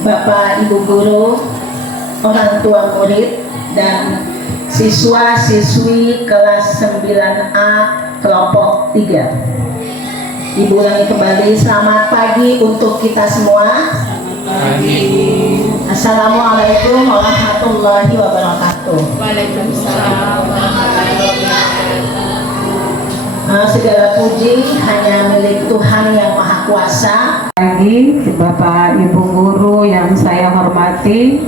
Bapak Ibu guru, orang tua murid, dan siswa-siswi kelas 9A kelompok 3. Ibu ulangi kembali, selamat pagi untuk kita semua. Assalamualaikum warahmatullahi wabarakatuh. Waalaikumsalam warahmatullahi wabarakatuh. Segala puji hanya milik Tuhan yang Maha Kuasa. Pagi Bapak Ibu guru yang saya hormati,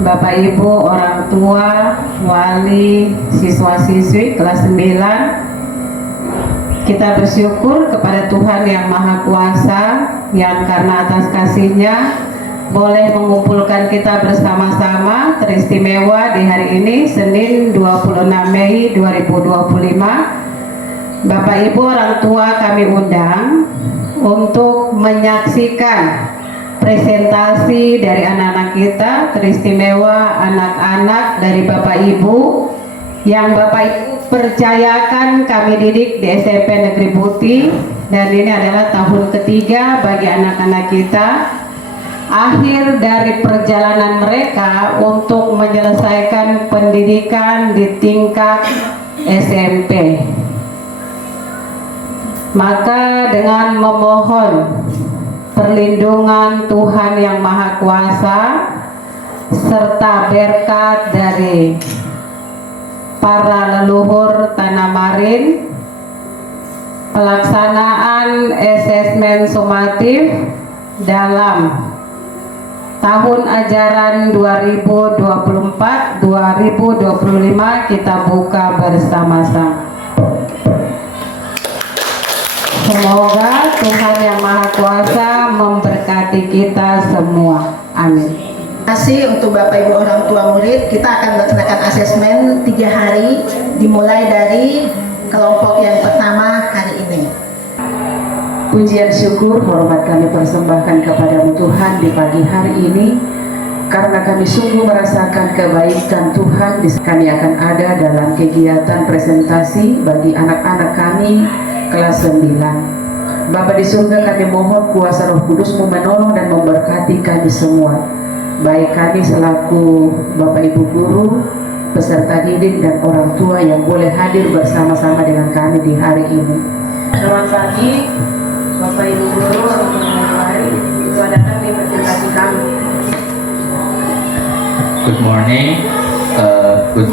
Bapak Ibu orang tua, wali, siswa-siswi kelas 9. Kita bersyukur kepada Tuhan yang Maha Kuasa yang karena atas kasih-Nya boleh mengumpulkan kita bersama-sama teristimewa di hari ini, Senin 26 Mei 2025. Bapak Ibu orang tua kami undang untuk menyaksikan presentasi dari anak-anak kita, teristimewa anak-anak dari Bapak Ibu yang Bapak Ibu percayakan kami didik di SMP Negeri Putih, dan ini adalah tahun ketiga bagi anak-anak kita, akhir dari perjalanan mereka untuk menyelesaikan pendidikan di tingkat SMP. Maka dengan memohon perlindungan Tuhan yang Maha Kuasa serta berkat dari para leluhur Tanah Marin, pelaksanaan asesmen sumatif dalam tahun ajaran 2024-2025 kita buka bersama-sama. Semoga Tuhan yang Maha Kuasa memberkati kita semua. Amin. Terima kasih untuk Bapak Ibu orang tua murid. Kita akan melaksanakan asesmen 3 hari, dimulai dari kelompok yang pertama hari ini. Pujian syukur hormat kami persembahkan kepadamu Tuhan di pagi hari ini, karena kami sungguh merasakan kebaikan Tuhan. Kami akan ada dalam kegiatan presentasi bagi anak-anak kami kelas 9. Bapa di surga, kami mohon kuasa Roh Kudus-Mu menolong dan memberkati kami semua, baik kami selaku Bapak Ibu guru, peserta didik, dan orang tua yang boleh hadir bersama-sama dengan kami di hari ini. Selamat pagi Bapak Ibu guru, orang tua yang baik, itu ada kami presentasi kami. Good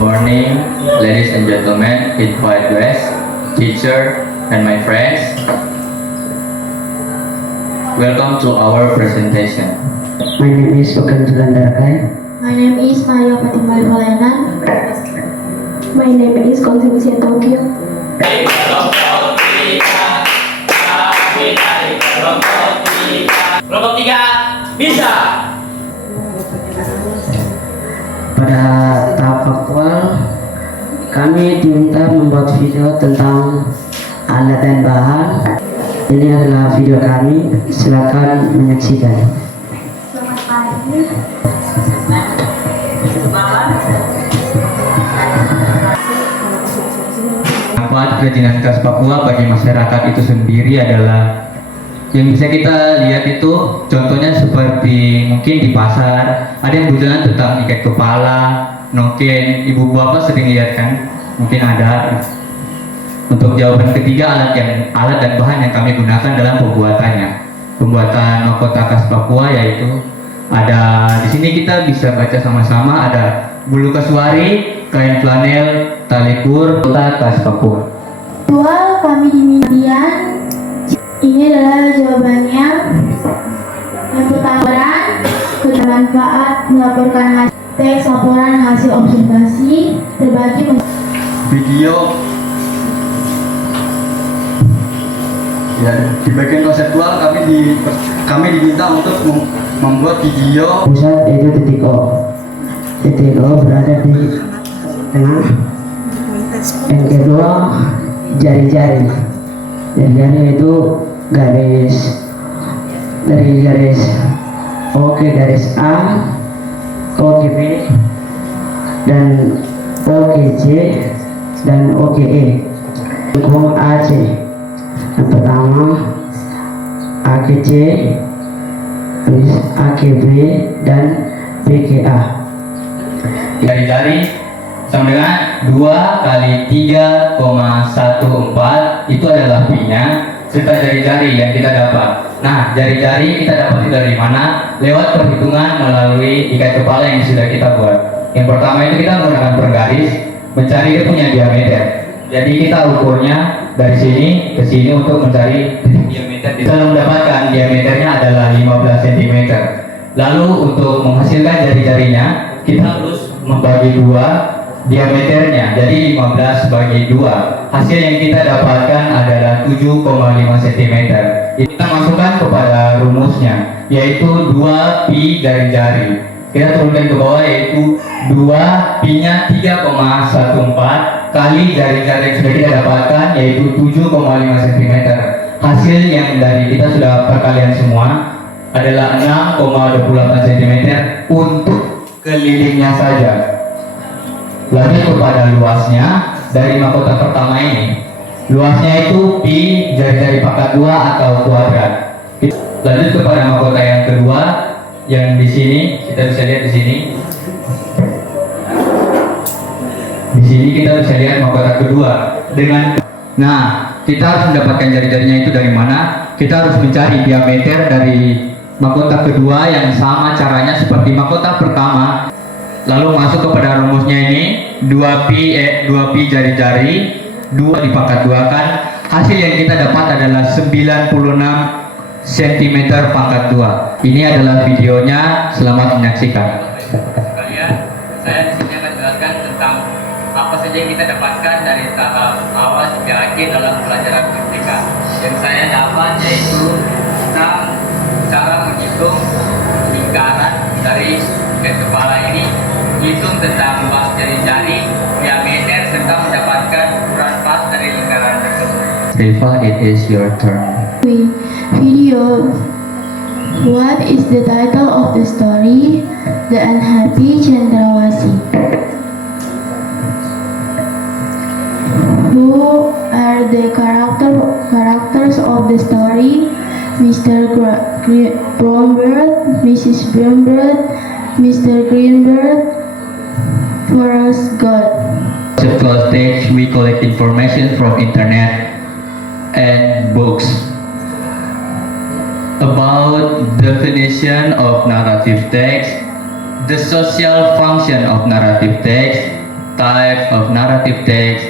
morning, ladies and gentlemen, in white dress, teacher, and my friends. Welcome to our presentation. My name is Bukan Tulandakai. My name is Mario Fatimah Valenan. My name is Konsumisya Tokyo. Kelompok 3 bisa. Pada tahap aktual, kami diminta membuat video tentang alat dan bahan. Ini adalah video kami, silakan menyaksikan. Selamat pagi. Manfaat kerajinan khas Papua bagi masyarakat itu sendiri adalah yang bisa kita lihat itu, contohnya seperti mungkin di pasar ada yang jualan tentang ikat kepala, mungkin ibu bapak sering lihat kan, mungkin ada. Untuk jawaban ketiga, alat dan bahan yang kami gunakan dalam pembuatan mahkota khas Papua, yaitu ada di sini kita bisa baca sama-sama, ada bulu kasuari, kain flanel, tali kur, mahkota khas Papua. Dua, kami di Median. Ini adalah jawabannya. Yang pertama, bermanfaat melaporkan hasil teks laporan hasil observasi terbagi Video ya, di bagian konseptual kami diminta untuk membuat video. Pusat itu titik O. Titik O berada di tengah. Yang kedua, jari-jari. Jari-jari itu garis dari garis O ke garis A, O ke B, dan O ke C, dan O ke E. Lengkung AC. Yang pertama A ke C, tulis AKB dan BKA. Jari-jari sama dengan 2 kali 3,14 itu adalah pi-nya serta jari-jari yang kita dapat. Nah, jari-jari kita dapat dari mana? Lewat perhitungan melalui ikat kepala yang sudah kita buat. Yang pertama itu kita menggunakan penggaris mencari dia punya diameter. Jadi kita ukurnya dari sini ke sini untuk mencari diameter. Kita mendapatkan diameternya adalah 15 cm. Lalu untuk menghasilkan jari-jarinya kita harus membagi 2 diameternya, jadi 15 bagi 2. Hasil yang kita dapatkan adalah 7,5 cm. Kita masukkan kepada rumusnya, yaitu 2 pi jari-jari. Kita turunkan ke bawah, yaitu 2 pi-nya 3,14 kali jari-jari yang sudah kita dapatkan, yaitu 7,5 cm. Hasil yang dari kita sudah perkalian semua adalah 6,28 cm untuk kelilingnya saja. Lanjut kepada luasnya dari mahkota pertama ini. Luasnya itu pi jari-jari pangkat 2 atau kuadrat. Lanjut kepada mahkota yang kedua, yang di sini kita bisa lihat di sini. Di sini kita bisa lihat mahkota kedua dengan. Nah, kita harus mendapatkan jari-jarinya itu dari mana? Kita harus mencari diameter dari mahkota kedua yang sama caranya seperti mahkota pertama. Lalu masuk kepada rumusnya ini, 2 pi jari-jari, 2 dipangkat 2 kan. Hasil yang kita dapat adalah 96 cm pangkat 2. Ini adalah videonya, selamat menyaksikan. Kalian, saya di sini akan jelaskan tentang apa saja yang kita dapatkan dari tahap awal hingga akhir dalam pelajaran fisika. Yang saya dapat yaitu tentang cara menghitung lingkaran dari garis kepala ini, hitung tentang luas jari-jari, diameter, serta mendapatkan ukuran pas dari lingkaran tersebut. Rifa, it is your turn. Video. What is the title of the story? The Unhappy Chandrawasi. Who are the characters of the story? Mr. Bromberg, Mrs. Bromberg, Mr. Greenberg, Forrest God. Conceptual stage, we collect information from internet and books. About definition of narrative text, the social function of narrative text, type of narrative text,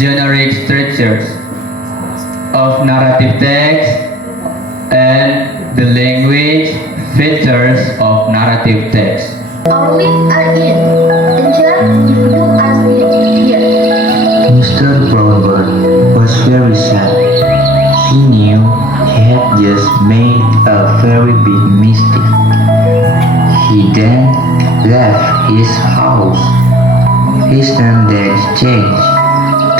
generic structures of narrative text, and the language features of narrative text. Our weeks are in. Teacher, you do as here. Mr. Brownberg was very sad. He knew he had just made a very big mistake. He then left his house. His name then changed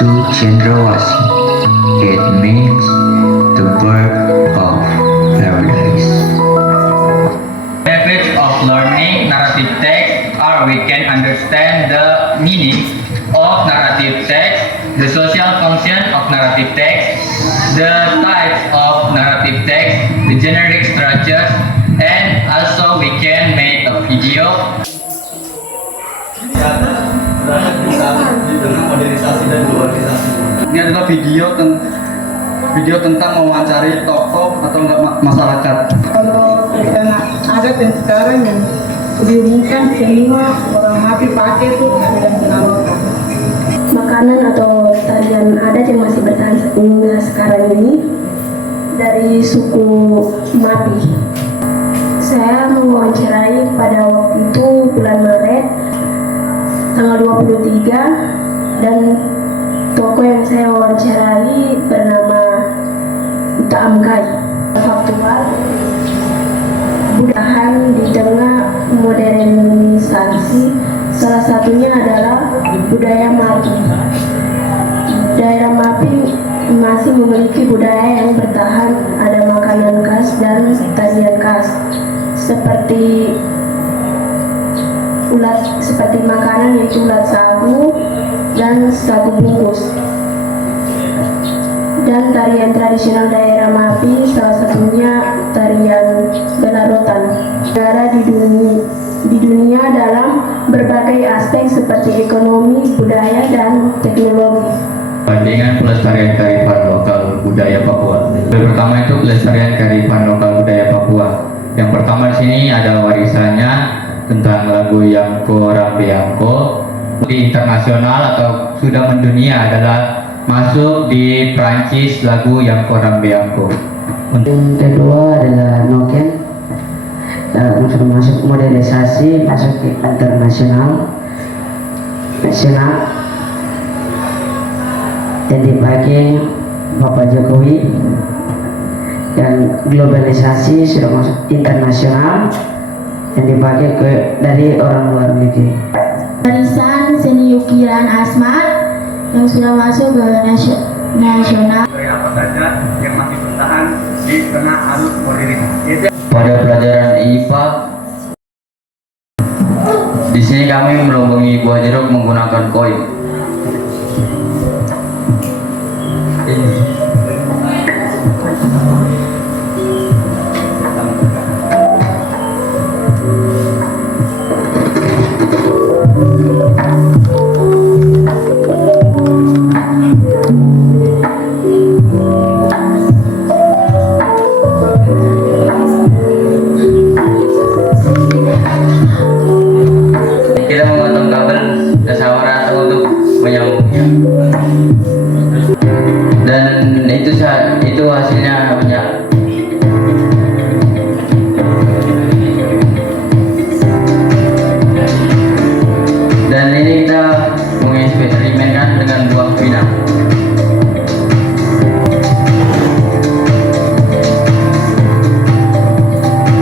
to Chandrawasi. It means the bird of paradise. Benefits of learning narrative text are we can understand the meaning of narrative text, the social function of narrative text, the types of narrative text, the generic structures, and also we can make a video. Ini adalah video tentang mewawancari tokoh atau masyarakat. Kalau kita ada dan sekarang yang diumumkan semua orang mati pakai itu dan pengawasan. Makanan atau tarian adat yang masih bertahan hingga sekarang ini dari suku Mapi. Saya mewawancarai pada waktu itu bulan Maret tanggal 23, dan tokoh yang saya wawancarai bernama Uta Amkai. Faktual, budaya di tengah modernisasi, salah satunya adalah budaya Mapi. Daerah Mapi masih memiliki budaya yang bertahan, ada makanan khas dan tarian khas seperti makanan yaitu ulat sagu dan sagu bungkus, dan tarian tradisional daerah Mapi salah satunya tarian Belarotan. negara di dunia dalam berbagai aspek seperti ekonomi, budaya, dan teknologi. Dengan pelestarian kearifan lokal budaya Papua. Yang pertama itu pelestarian kearifan lokal budaya Papua. Yang pertama di sini ada warisannya tentang lagu Yangko Rambeangko. Di internasional atau sudah mendunia adalah masuk di Prancis lagu Yangko Rambeangko. Yang kedua adalah Noken, masuk modernisasi, masuk ke internasional, nasional, yang dipakai Bapak Jokowi, dan globalisasi sudah masuk internasional, yang dipakai dari orang luar negeri. Warisan seni ukiran Asmat yang sudah masuk ke nasional. Apa saja yang masih bertahan di tengah arus modernisasi. Pada pelajaran IPA, di sini kami melambungi buah jeruk menggunakan koin. Kita memotong kabel dasar untuk menyambungnya. Dan itu hasilnya banyak. Dan ini kita mengeksperimenkan dengan buah pinang.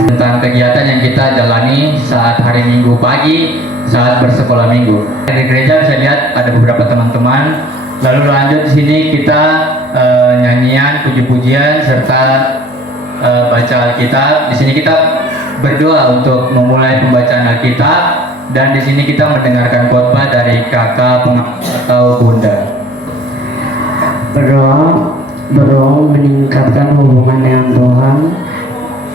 Tentang kegiatan yang kita jalani saat hari Minggu pagi, saat bersekolah Minggu. Di gereja bisa lihat ada beberapa teman-teman. Lalu lanjut di sini kita nyanyian, puji-pujian serta baca Alkitab. Di sini kita berdoa untuk memulai pembacaan Alkitab, dan di sini kita mendengarkan khotbah dari kakak atau bunda. Berdoa meningkatkan hubungan dengan Tuhan.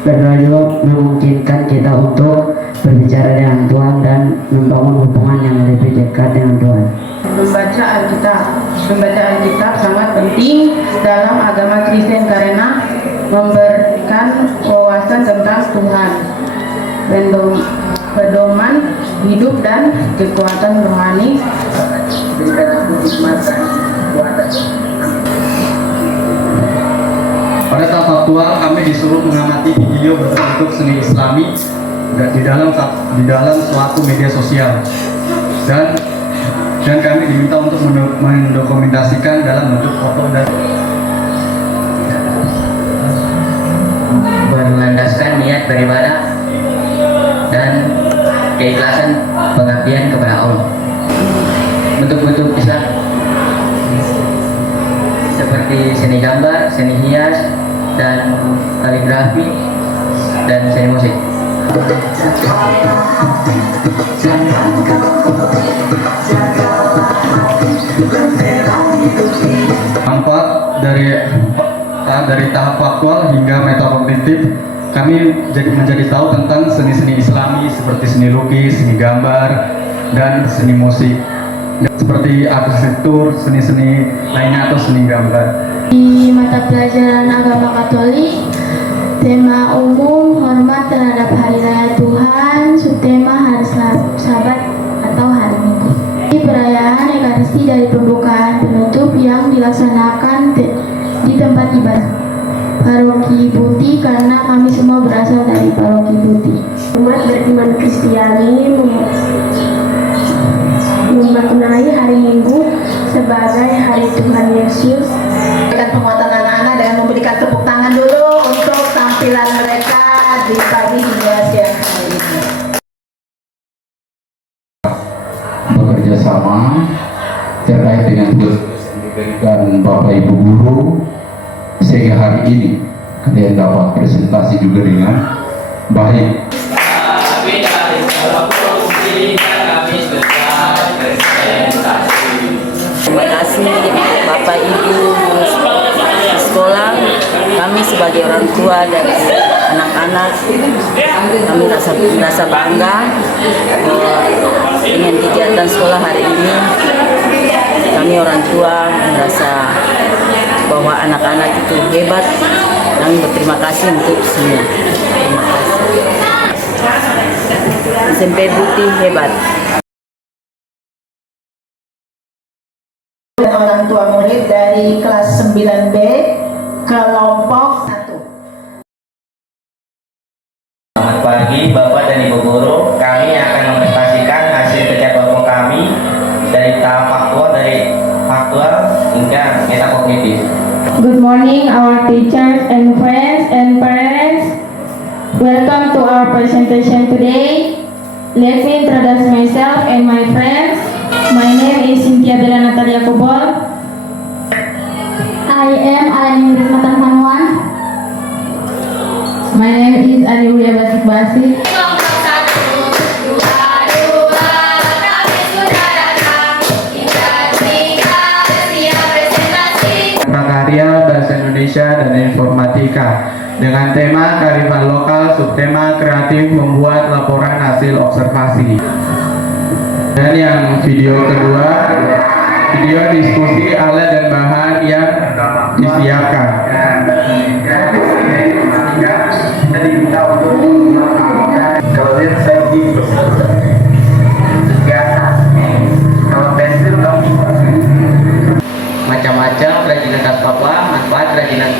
Berdoa juga memungkinkan kita untuk berbicara dengan Tuhan dan membangun hubungan yang lebih dekat dengan Tuhan. Membaca Alkitab sangat penting dalam agama Kristen karena memberikan wawasan tentang Tuhan, pedoman hidup dan kekuatan rohani. Pada tahap faktual kami disuruh mengamati video berbentuk seni Islami di dalam suatu media sosial, dan kami diminta untuk mendokumentasikan dalam bentuk foto dan Berlandaskan niat beribadah dan keikhlasan pengabdian kepada Allah. Bentuk-bentuk Islam seperti seni gambar, seni hias, dan kaligrafi, dan seni musik. manfaat dari tahap faktual hingga metakognitif, kami menjadi tahu tentang seni-seni Islami seperti seni lukis, seni gambar, dan seni musik, seperti arsitektur, seni-seni lainnya atau seni gambar. Di mata pelajaran agama Katolik, tema umum hormat terhadap hari raya Tuhan, subtema hari Sabat atau hari Minggu. Di perayaan Ekaristi dari pembukaan penutup yang dilaksanakan di tempat ibadah Paroki Buti, karena kami semua berasal dari Paroki Buti. Umat beriman Kristiani memaknai hari Minggu sebagai hari Tuhan Yesus. Memberikan penguatan anak-anak dengan memberikan tepuk tangan dulu untuk tampilan mereka di pagi hingga siang hari ini. Bekerja sama terkait dengan tugas diberikan Bapak Ibu Guru, sehingga hari ini kalian dapat presentasi juga dengan baik. Terima kasih Bapak Ibu sekolah, kami sebagai orang tua dan anak-anak kami merasa bangga dengan kegiatan sekolah hari ini. Kami orang tua merasa bahwa anak-anak itu hebat. Kami berterima kasih untuk semua. Terima kasih. SMP Putih hebat. Dan orang tua murid dari kelas 9B kelompok 1. Selamat pagi Bapak dan Ibu Guru. Kami akan mempresentasikan hasil kerja kelompok kami dari tahap faktual hingga metakognitif. Good morning, our teachers and friends and parents. Welcome to our presentation today. Let me introduce myself and my friends. My name is Cynthia Bella Natalia Kobol. I am Alani Rizmatan Manuan. My name is Aliulia Basik Basik. Prakarya Bahasa Indonesia dan Informatika dengan tema kearifan lokal, subtema kreatif membuat laporan hasil observasi. Dan yang video kedua, video diskusi alat dan bahan yang disiapkan. Kalau lihat saya di kalau pensil Macam-macam kerajinan khas Papua, manfaat kerajinan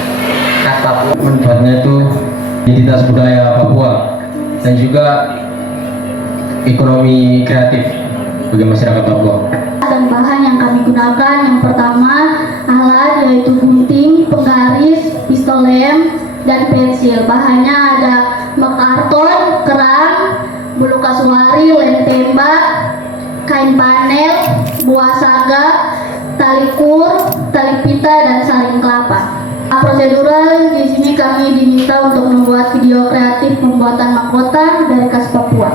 khas Papua. manfaatnya itu identitas budaya Papua dan juga ekonomi kreatif bagi masyarakat Papua. Dan bahan yang kami gunakan, yang pertama alat yaitu gunting, penggaris, pistol lem, dan pensil. Bahannya ada karton, kerang, bulu kasuari, lem tembak, kain panel, buah saga, tali kur, tali pita, dan saling kelapa. Prosedural di sini kami diminta untuk membuat video kreatif pembuatan mahkota dari khas Papua.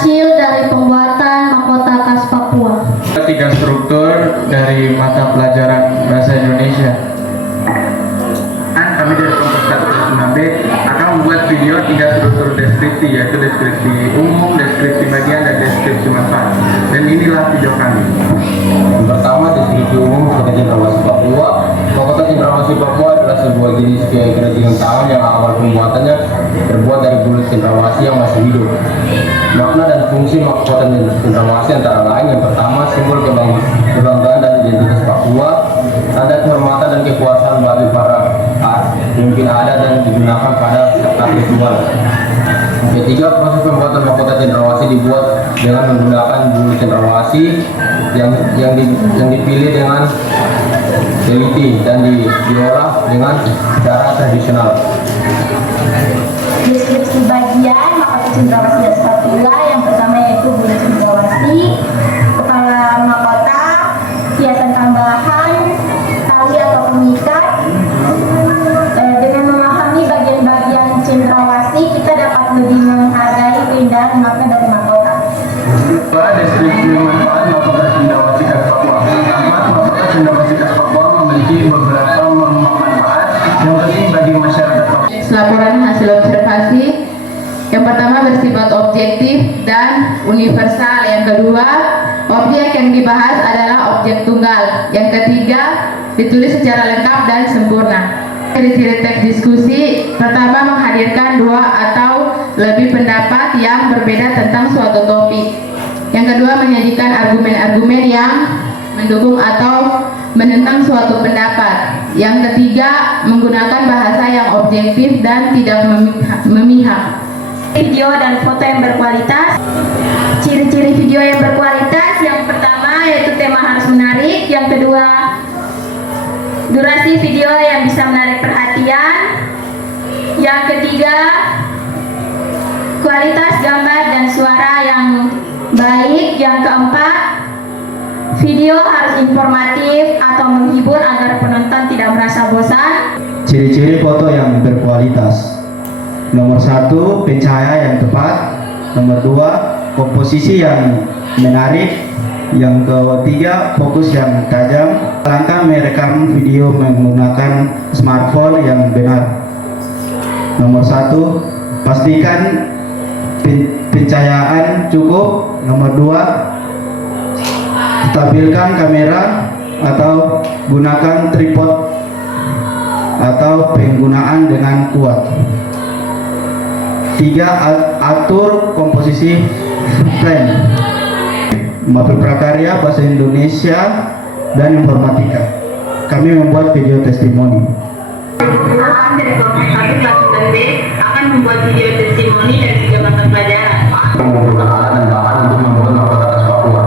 Hasil dari pembuatan mahkota khas Papua. 3 struktur dari mata pelajaran Bahasa Indonesia. Kami dari kelompok 1 B akan membuat video 3 struktur deskripsi, yaitu deskripsi umum, deskripsi bagian, dan deskripsi manfaat. Dan inilah video kami. Yang pertama, deskripsi umum Mahkota Cendrawasih Papua. Mahkota Cendrawasih Papua adalah sebuah jenis kerajinan tangan yang awal pembuatannya terbuat dari bulu cendrawasih yang masih hidup. Makna dan fungsi mahkota cendrawasih antara lain: yang pertama, simbol kebanggaan dan identitas Papua, tanda kehormatan dan kekuasaan bagi para pemimpin adat dan digunakan pada saat ritual. Ketiga, proses pembuatan mahkota cendrawasih dibuat dengan menggunakan bulu cendrawasih yang dipilih dengan teliti dan diolah dengan cara tradisional. Deskripsi bagian mahkota cendrawasih dan spatula. Yang pertama yaitu bulu cendrawasih, kepala mahkota, hiasan tambahan, tali atau pengikat. Dengan memahami bagian-bagian cendrawasih, kita dapat lebih menghargai keindahan makna dari mahkota. Deskripsi manfaat mahkota cendrawasih khas Papua. Manfaat mahkota cendrawasih khas Papua memiliki beberapa manfaat yang penting bagi masyarakat Papua. Laporan hasil observasi. Yang pertama bersifat objektif dan universal. Yang kedua, objek yang dibahas adalah objek tunggal. Yang ketiga, ditulis secara lengkap dan sempurna. Ciri-ciri teks diskusi: pertama, menghadirkan 2 atau lebih pendapat yang berbeda tentang suatu topik. Yang kedua, menyajikan argumen-argumen yang mendukung atau menentang suatu pendapat. Yang ketiga, menggunakan bahasa yang objektif dan tidak memihak. Video dan foto yang berkualitas. Ciri-ciri video yang berkualitas: yang pertama yaitu tema harus menarik, yang kedua durasi video yang bisa menarik perhatian, yang ketiga kualitas gambar dan suara yang baik, yang keempat Video harus informatif atau menghibur agar penonton tidak merasa bosan. Ciri-ciri foto yang berkualitas. Nomor 1, pencahayaan yang tepat. Nomor 2, komposisi yang menarik. Yang ketiga, fokus yang tajam. Langkah merekam video menggunakan smartphone yang benar. Nomor 1, pastikan pencahayaan cukup. Nomor 2, stabilkan kamera atau gunakan tripod atau penggunaan dengan kuat. 3, atur komposisi frame. Mobil prakarya bahasa Indonesia dan informatika. Kami membuat video testimoni. Dari kelompok 1 kelas 9B akan membuat video testimoni dari 3 mata pelajaran. Mengumpulkan alat dan bahan untuk membuat mahkota khas Papua.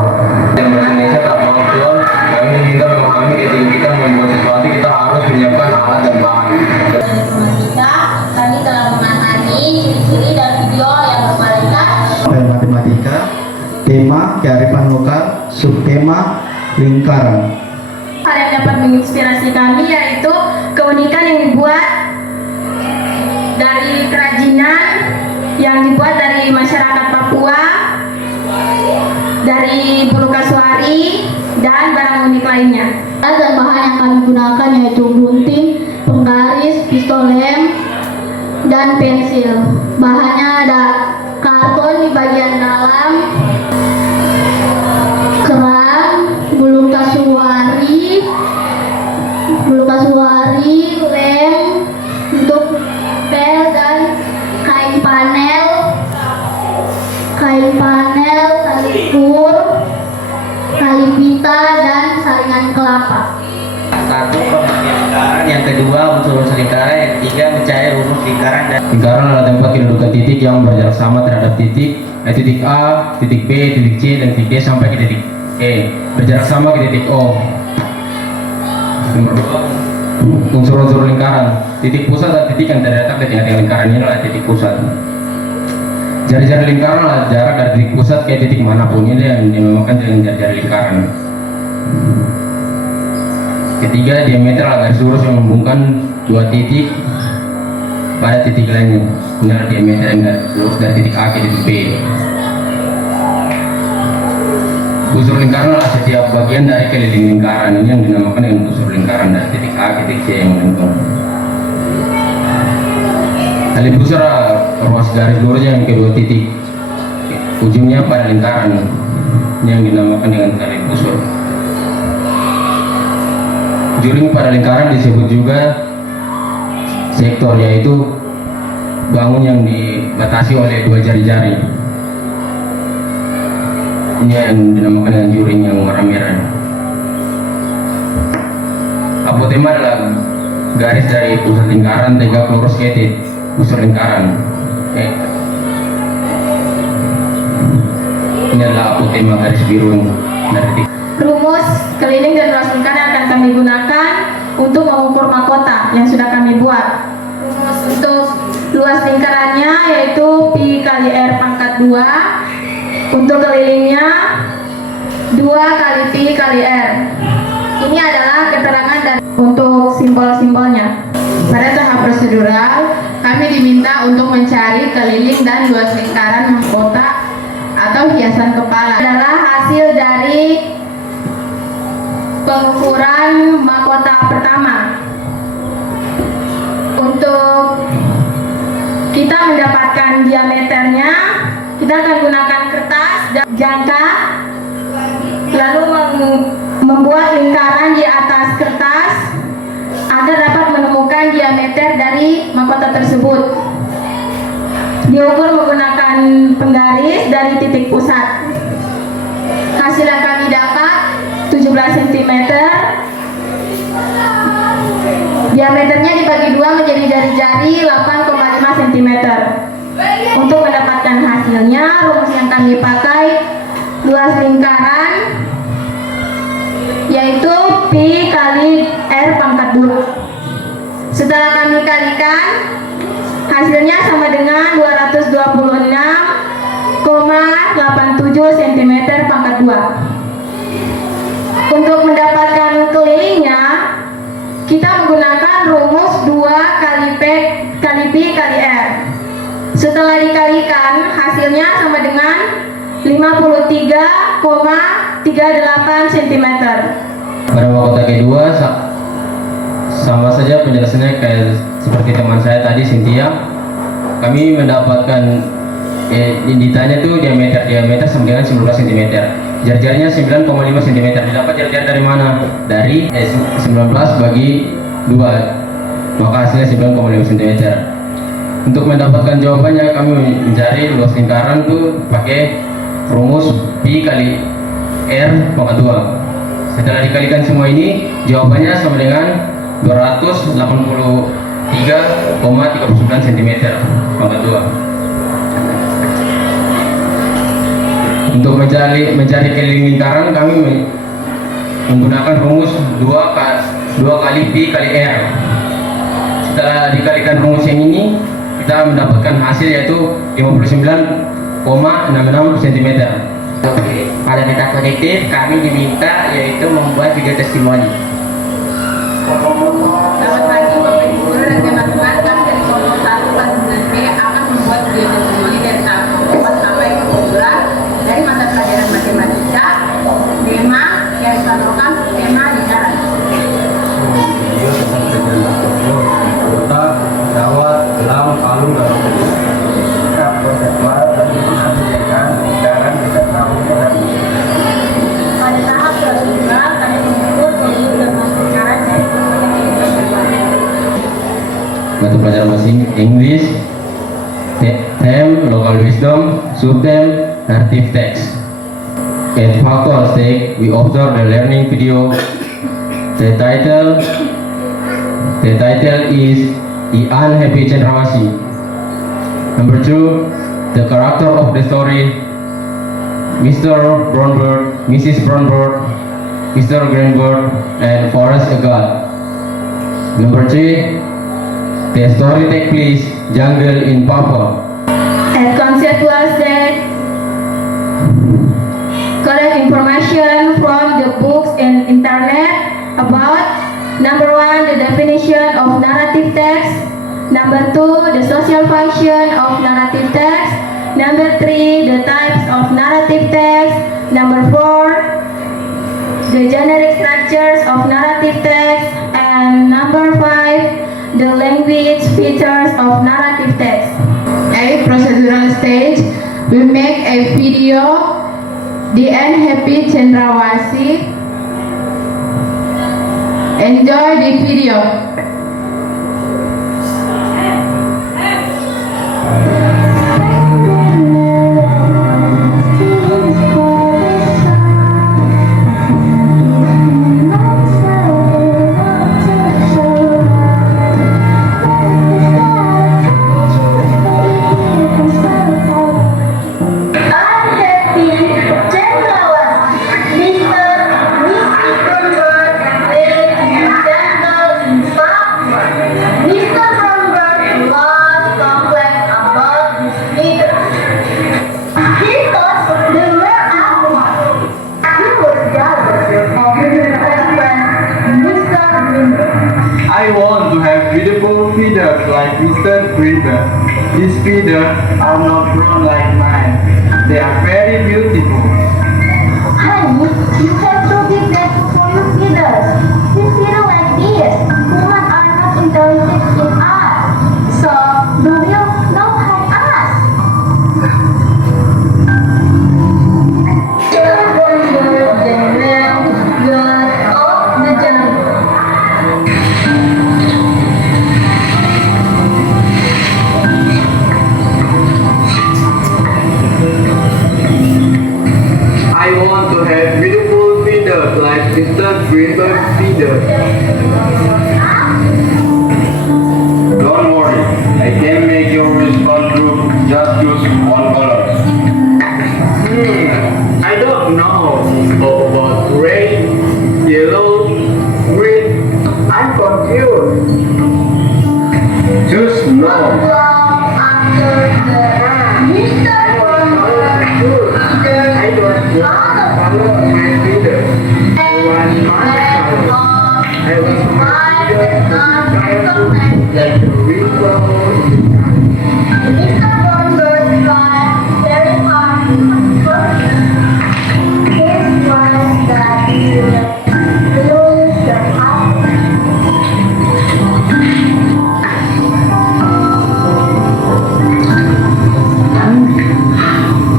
Yang Indonesia tak maupun kami meminta memahami ketika kita membuat sesuatu kita harus menyiapkan alat dan bahan. Matematika, kami telah memahami ciri-ciri dan video yang berkualitas. Matematika, tema kearifan lokal, subtema lingkaran. Hal yang dapat menginspirasi kami yaitu keunikan yang dibuat dari kerajinan yang dibuat dari masyarakat Papua, dari bulu kasuari dan barang unik lainnya. Dan bahan yang kami gunakan yaitu gunting, penggaris, pistol lem, dan pensil. Bahannya ada karton di bagian dalam, keran, bulu kasuari, lem untuk pel dan kain panel, tali kur, tali pita dan saringan kelapa. 1, pengertian lingkaran. Yang kedua, unsur-unsur lingkaran. Yang ketiga, mencari rumus lingkaran. Dan Lingkaran adalah tempat kedudukan titik yang berjarak sama terhadap titik, titik A, titik B, titik C, dan titik D sampai ke titik E, berjarak sama ke titik O. Nomor 2, unsur-unsur lingkaran. Titik pusat dan titik yang terletak di tengah-tengah lingkaran ini adalah titik pusat. Jari-jari lingkaran adalah jarak dari titik pusat ke titik manapun, ini yang dinamakan dengan jari-jari lingkaran. Ketiga, diameter adalah garis lurus yang menghubungkan dua titik pada titik lainnya. Ini adalah diameter yang garis lurus dari titik A ke titik B. Busur lingkaran adalah setiap bagian dari keliling lingkaran, ini yang dinamakan dengan busur lingkaran dari titik A ke titik C yang melingkar. Tali busur adalah ruas garis lurus yang kedua titik ujungnya pada lingkaran, ini yang dinamakan dengan tali busur. Juring pada lingkaran disebut juga sektor, yaitu bangun yang dibatasi oleh dua jari-jari. Ini yang dinamakan dengan juring yang warna merah. Apotema adalah garis dari pusat lingkaran tegak lurus ke titik busur lingkaran. Ini adalah apotema garis biru dari titik. Rumus keliling dan ruas lingkaran yang akan kami gunakan untuk mengukur mahkota yang sudah kami buat. Rumus untuk luas lingkarannya yaitu pi kali r pangkat 2. Untuk kelilingnya 2 kali pi kali r. Ini adalah keterangan dan untuk simbol-simbolnya. Pada tahap prosedural, kami diminta untuk mencari keliling dan luas lingkaran mahkota atau hiasan kepala. Adalah hasil dari pengukuran mahkota pertama. Untuk kita mendapatkan diameternya, kita akan gunakan kertas dan jangka, lalu membuat lingkaran di atas kertas agar dapat menemukan diameter dari mahkota tersebut. Diukur menggunakan penggaris dari titik pusat. Hasil yang kami dapat 17 cm. Diameternya dibagi 2 menjadi jari-jari 8,5 cm. Untuk mendapatkan hasilnya, rumus yang kami pakai luas lingkaran yaitu pi kali r pangkat 2. Setelah kami kalikan, hasilnya sama dengan 226,87 cm pangkat 2. Untuk mendapatkan kelilingnya, kita menggunakan rumus 2 kali P kali B kali R. Setelah dikalikan, hasilnya sama dengan 53,38 cm. Pada mahkota kedua sama saja penjelasannya kayak seperti teman saya tadi, Cynthia. Kami mendapatkan ditanya tuh diameter sama dengan 19 cm. Jar-jarnya 9,5 cm. Didapat jar-jar dari mana? Dari 19 bagi 2. Maka hasilnya 9,5 cm. Untuk mendapatkan jawabannya kami mencari luas lingkaran tuh pakai rumus Pi kali R pangkat 2. Setelah dikalikan semua ini, jawabannya sama dengan 283,39 cm pangkat 2. Untuk mencari keliling lingkaran, kami menggunakan rumus 2 kali Pi kali R. Setelah dikalikan rumus yang ini, kita mendapatkan hasil yaitu 59,66 cm. Pada metakodiktif kami diminta yaitu membuat video testimoni. Selamat pagi Bapak Ibu Guru dan teman-teman. Kami dari kelompok 1 kelas 9B akan membuat video testimoni dari tahap kelompok sampai kesimpulan dari mata pelajaran matematika, tema yang disampaikan tema lingkaran. Video tentang perjalanan kota, dawat, gelam, kalung, dan konseptual dan menyampaikan lingkaran beserta ukuran. Pada tahap kedua, kami mengukur bentuk dan lingkaran dari Mata pelajaran masing English, theme, local wisdom, subtheme, narrative text. At factual stake, we observe the learning video. The title is The Unhappy Cendrawasih. Number 2, the character of the story, Mr. Brownbird, Mrs. Brownbird, Mr. Greenbird, and Forrest a God. Number 3, the story takes place jungle in Papua. At conceptual stage, collect information from the books and internet about number 1, the definition of narrative text, number 2, the social function of narrative text, number 3, the types of narrative text, number 4, the generic structures of narrative text, and number 5, the language features of narrative text. A procedural stage, we make a video, The Unhappy Cendrawasih. Enjoy the video. I want to have beautiful feathers like Mr. Greenberg. These feathers are not brown like mine. They are very beautiful. Honey, you have to be grateful for your feathers. We feel like this. Women are not interested in art. So, do you not help us? I want to have beautiful feathers like Mr. Greenberg's feathers. Don't worry, I can make your response group just use one color. I don't know about red, yellow, green. I'm confused. Just no. I don't want my feathers. I want his wife does not recognize him. Mr. Bornberg tried very hard to comfort his wife that he would lose her husband.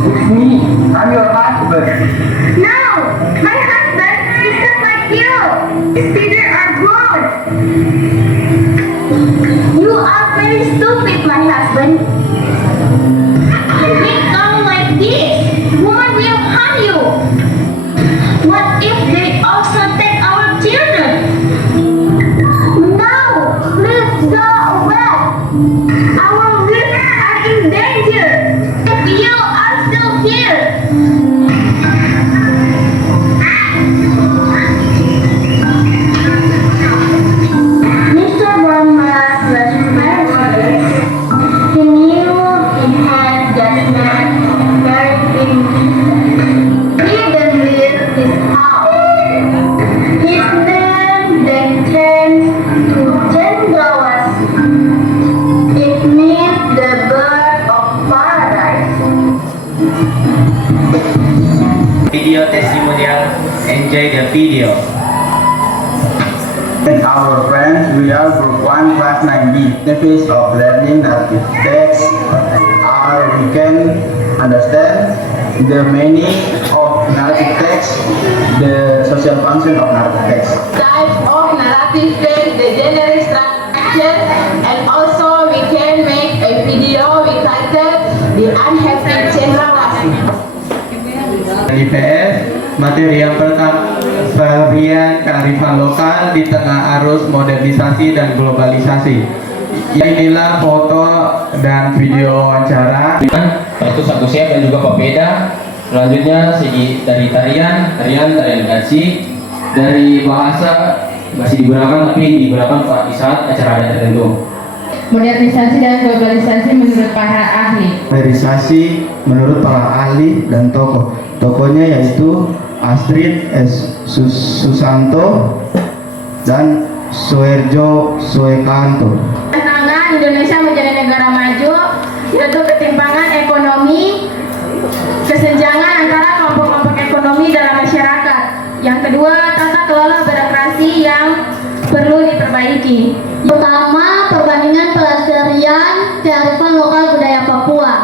It's me. I'm your husband. No, my husband is just like you. His teeth are grown. You are very stupid, my husband. We come like this. Woman will harm you. What if they also take our children? No, please go away. Our lives are in danger if you are still here. Mr. Bornberg was very. He knew he had just met a very big mistake. He then left his house. His name then changed to Cendrawasih. It means the bird of paradise. Video testimonial. Enjoy the video. And our friends, we are Group 1 Class 9B. The phase of learning narrative text we can understand the meaning of narrative text, the social function of narrative text. Types of narrative text, the generic structure, and also we can make a video we titled The Unhappy Cendrawasih. IPS, materi yang pertama, varian kearifan lokal di tengah arus modernisasi dan globalisasi. Inilah foto dan video wawancara. Itu satu siap dan juga papeda. Selanjutnya segi dari tarian gaji. Dari bahasa masih digunakan tapi digunakan di saat acara adat tertentu. Modernisasi dan globalisasi menurut para ahli. Modernisasi menurut para ahli dan tokoh. Tokohnya yaitu Astrid S. Susanto dan Soerjo Soekanto. Tantangan Indonesia menjadi negara maju yaitu ketimpangan ekonomi, kesenjangan antara kelompok-kelompok ekonomi dalam masyarakat. Yang kedua, tata kelola birokrasi yang perlu diperbaiki. Pertama, perbandingan pelestarian kearifan lokal budaya Papua.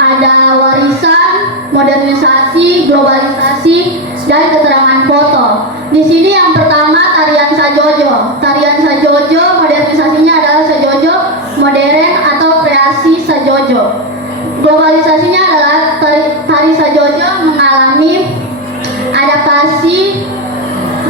Ada warisan, modernisasi, globalisasi, dan keterangan foto. Di sini yang pertama tarian Sajojo. Tarian Sajojo modernisasinya adalah Sajojo modern atau kreasi Sajojo. Globalisasinya adalah tari Sajojo mengalami adaptasi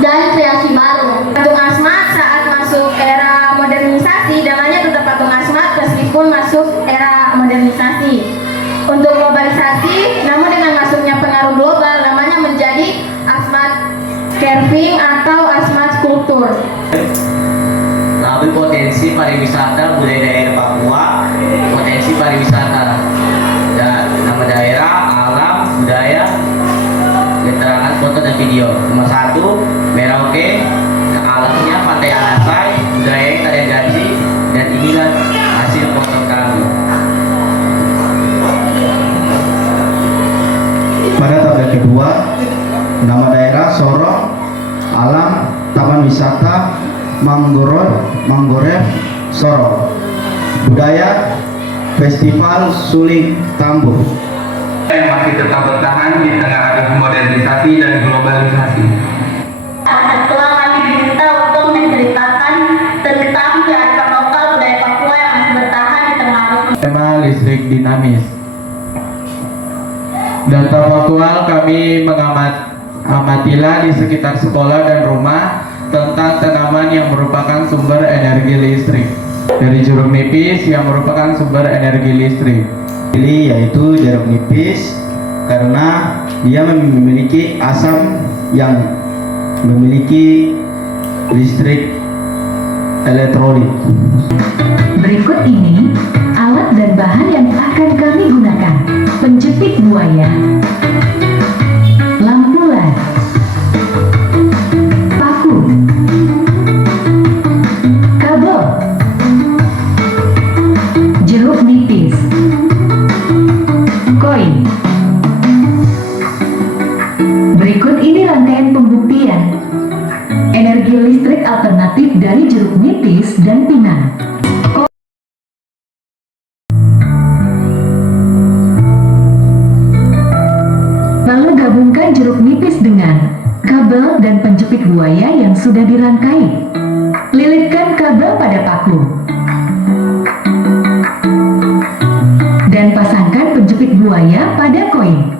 dan kreasi baru. Patung Asmat saat masuk era modernisasi namanya tetap Patung Asmat meskipun masuk era modernisasi. Untuk globalisasi, namun dengan masuknya pengaruh global namanya menjadi Asmat carving atau Asmat skulptur. Lalu potensi pariwisata budaya daerah Papua, potensi pariwisata nama daerah, alam, budaya, keterangan foto dan video. Nomor 1, Merauke, alamnya Pantai Anasai, budaya tarian gaji, dan inilah hasil foto kami. Pada tabel kedua, nama daerah Sorong, alam, taman wisata Manggorev, Sorong, budaya Festival Suling Tambur. Yang masih tetap bertahan di tengah arus modernisasi dan globalisasi. Ketua kami diminta untuk menceritakan tentang kearifan lokal budaya Papua yang masih bertahan di tengah arus. Tema listrik dinamis. Data faktual kami mengamatilah di sekitar sekolah dan rumah tentang tanaman yang merupakan sumber energi listrik. Dari jeruk nipis yang merupakan sumber energi listrik. Pilih yaitu jeruk nipis karena dia memiliki asam yang memiliki listrik elektrolit. Berikut ini alat dan bahan yang akan kami gunakan. Penjepit buaya, lampu LED, paku, alternatif dari jeruk nipis dan pinang. Lalu gabungkan jeruk nipis dengan kabel dan penjepit buaya yang sudah dirangkai. Lilitkan kabel pada paku. Dan pasangkan penjepit buaya pada koin.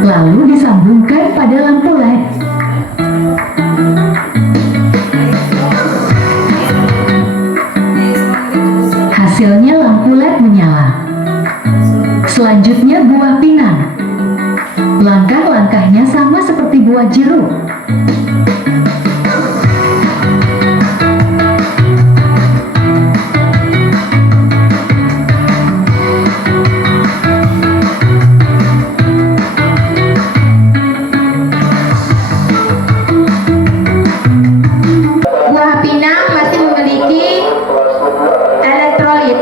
Lalu disambungkan pada lampu LED. Hasilnya lampu LED menyala. Selanjutnya buah pinang. Langkah-langkahnya sama seperti buah jeruk. Buah pinang masih memiliki elektrolit.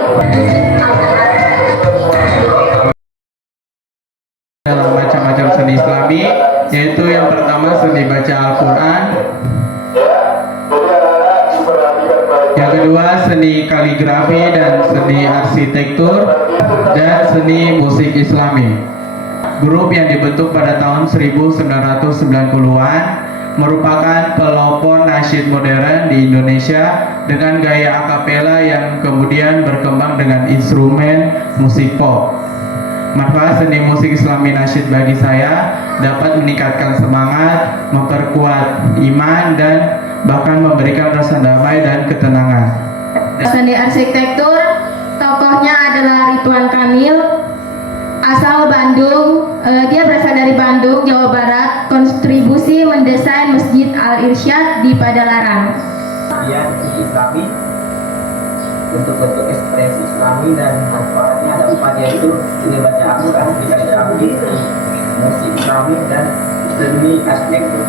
Dalam macam-macam seni Islami, yaitu yang pertama seni baca Al-Quran, yang kedua seni kaligrafi dan seni arsitektur, dan seni musik Islami. Grup yang dibentuk pada tahun 1990-an merupakan pelopor nasyid modern di Indonesia dengan gaya akapela yang kemudian berkembang dengan instrumen musik pop. Manfaat seni musik Islami nasyid bagi saya dapat meningkatkan semangat, memperkuat iman, dan bahkan memberikan rasa damai dan ketenangan. Seni arsitektur, tokohnya adalah Ridwan Kamil, asal Bandung. Dia berasal dari Bandung, Jawa Barat. Kontribusi mendesain Masjid Al-Irsyad di Padalarang. Kemudian di Islami, bentuk-bentuk ekspresi Islami dan manfaatnya ada 4, yaitu seni baca Al-Quran, kaligrafi, musik Islami, dan seni arsitektur.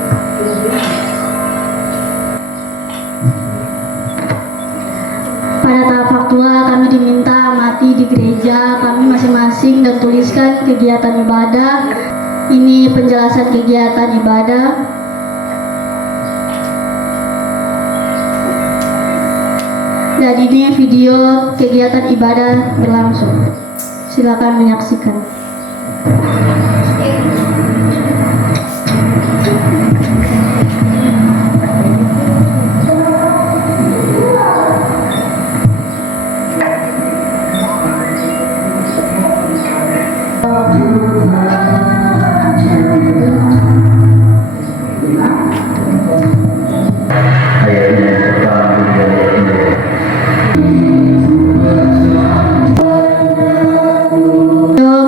Pada tahap faktual kami diminta amati di gereja kami masing-masing dan tuliskan kegiatan ibadah. Ini penjelasan kegiatan ibadah. Dan ini video kegiatan ibadah berlangsung. Silakan menyaksikan.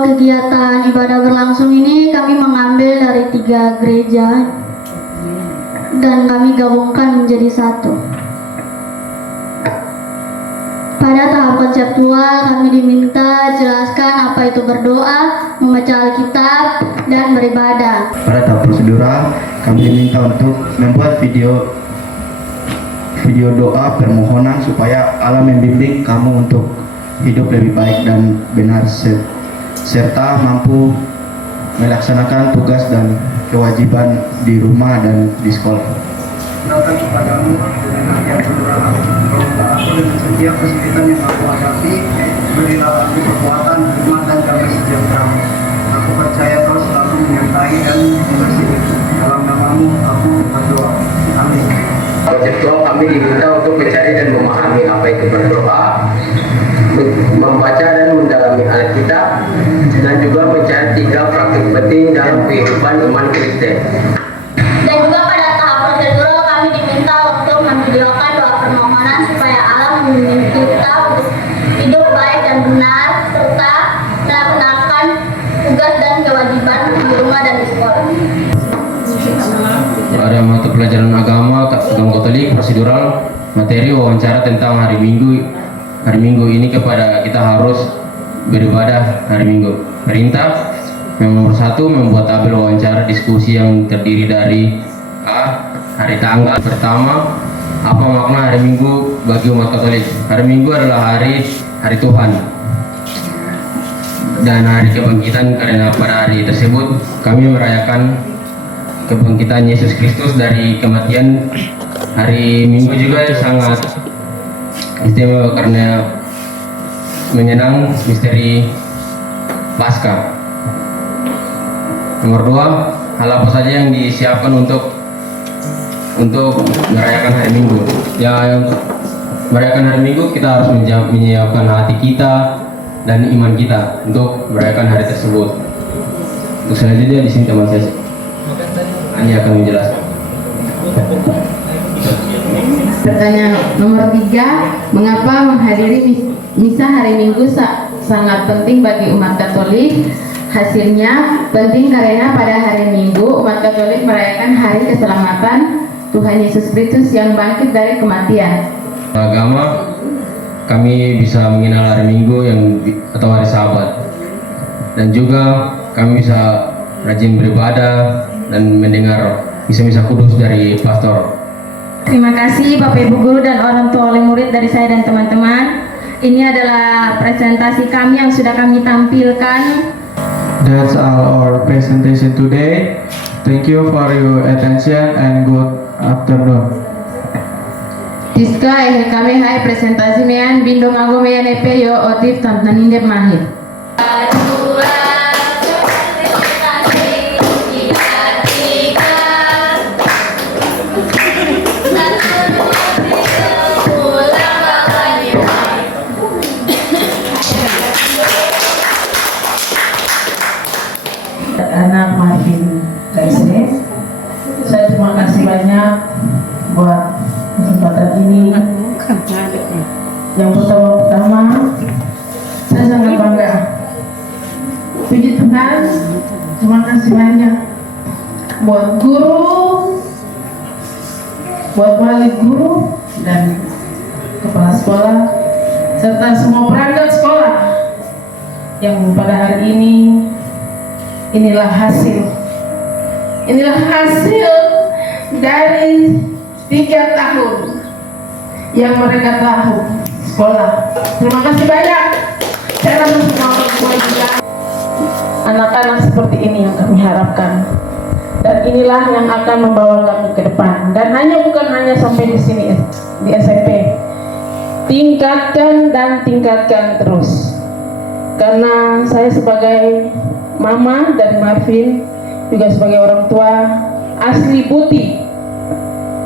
Kegiatan ibadah berlangsung ini kami mengambil dari 3 gereja dan kami gabungkan menjadi satu. Pada tahap konseptual kami diminta jelaskan apa itu berdoa, membaca Alkitab, dan beribadah. Pada tahap prosedural, kami diminta untuk membuat video doa permohonan supaya Allah membimbing kamu untuk hidup lebih baik dan benar serta mampu melaksanakan tugas dan kewajiban di rumah dan di sekolah. Datang kepadamu dengan yang saudara, aku dengan setiap kesulitan yang aku hadapi, berilah aku kekuatan, hikmat, dan damai sejahtera. Aku percaya kau selalu menyertai dan mengasihi. Dalam namamu aku berdoa. Amin. Konseptual kami diminta untuk mencari dan memahami apa itu berdoa, membaca dan mendalami Alkitab, dan juga mencari 3 praktik penting dalam kehidupan iman Kristen. Dan juga pada tahap prosedural kami diminta untuk memvideokan doa permohonan supaya Allah membimbing kita untuk hidup baik dan benar serta melaksanakan tugas dan kewajiban di rumah dan di sekolah. Pada mata pelajaran agama Katolik prosedural, materi wawancara tentang hari Minggu ini kepada kita harus beribadah hari Minggu. Perintah yang nomor 1 membuat tabel wawancara diskusi yang terdiri dari A. Hari tanggal pertama, apa makna hari Minggu bagi umat Katolik. Hari Minggu adalah hari Tuhan dan hari kebangkitan, karena pada hari tersebut kami merayakan kebangkitan Yesus Kristus dari kematian Hari Minggu juga sangat istimewa karena menyenang misteri Paskah. Nomor 2, hal apa saja yang disiapkan untuk merayakan hari Minggu? Ya, untuk merayakan hari Minggu kita harus menyiapkan hati kita dan iman kita untuk merayakan hari tersebut. Untuk selanjutnya di sini teman saya hanya akan menjelaskan. Pertanyaan nomor 3, mengapa menghadiri misa hari Minggu sangat penting bagi umat Katolik? Hasilnya penting karena pada hari Minggu umat Katolik merayakan hari keselamatan Tuhan Yesus Kristus yang bangkit dari kematian. Agama, kami bisa mengenal hari Minggu atau hari Sabat, dan juga kami bisa rajin beribadah dan mendengar misa-misa kudus dari pastor. Terima kasih Bapak Ibu Guru dan orang tua oleh murid dari saya dan teman-teman. Ini adalah presentasi kami yang sudah kami tampilkan. That's all our presentation today. Thank you for your attention and good afternoon. Diska kami hai presentasi mean bindong ago mean epe yo otif tantanindep mahir. Anak Marvin Kaise, saya terima kasih banyak buat kesempatan ini. Yang pertama saya sangat bangga. Puji Tuhan, terima kasih banyak buat guru, buat wali guru dan kepala sekolah serta semua perangkat sekolah yang pada hari ini inilah hasil dari 3 tahun yang mereka tahu sekolah. Terima kasih banyak. Saya rasa semua orang juga. Anak-anak seperti ini yang kami harapkan, dan inilah yang akan membawa kami ke depan. Dan bukan hanya sampai di sini di SMP, tingkatkan dan tingkatkan terus. Karena saya sebagai mama dan Marvin juga sebagai orang tua asli Buti,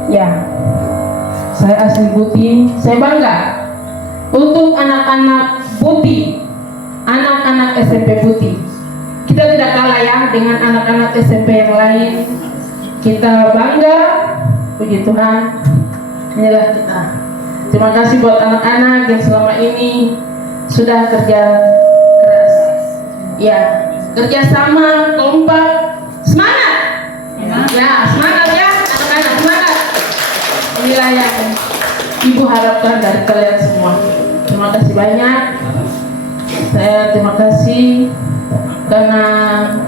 ya, saya asli Buti. Saya bangga untuk anak-anak Buti, anak-anak SMP Buti. Kita tidak kalah ya dengan anak-anak SMP yang lain. Kita bangga, puji Tuhan. Inilah kita. Terima kasih buat anak-anak yang selama ini sudah kerja keras, ya, kerjasama, kompak, semangat, ya, semangat ya, anak-anak, semangat. Inilah yang Ibu harapkan dari kalian semua. Terima kasih banyak. Saya terima kasih karena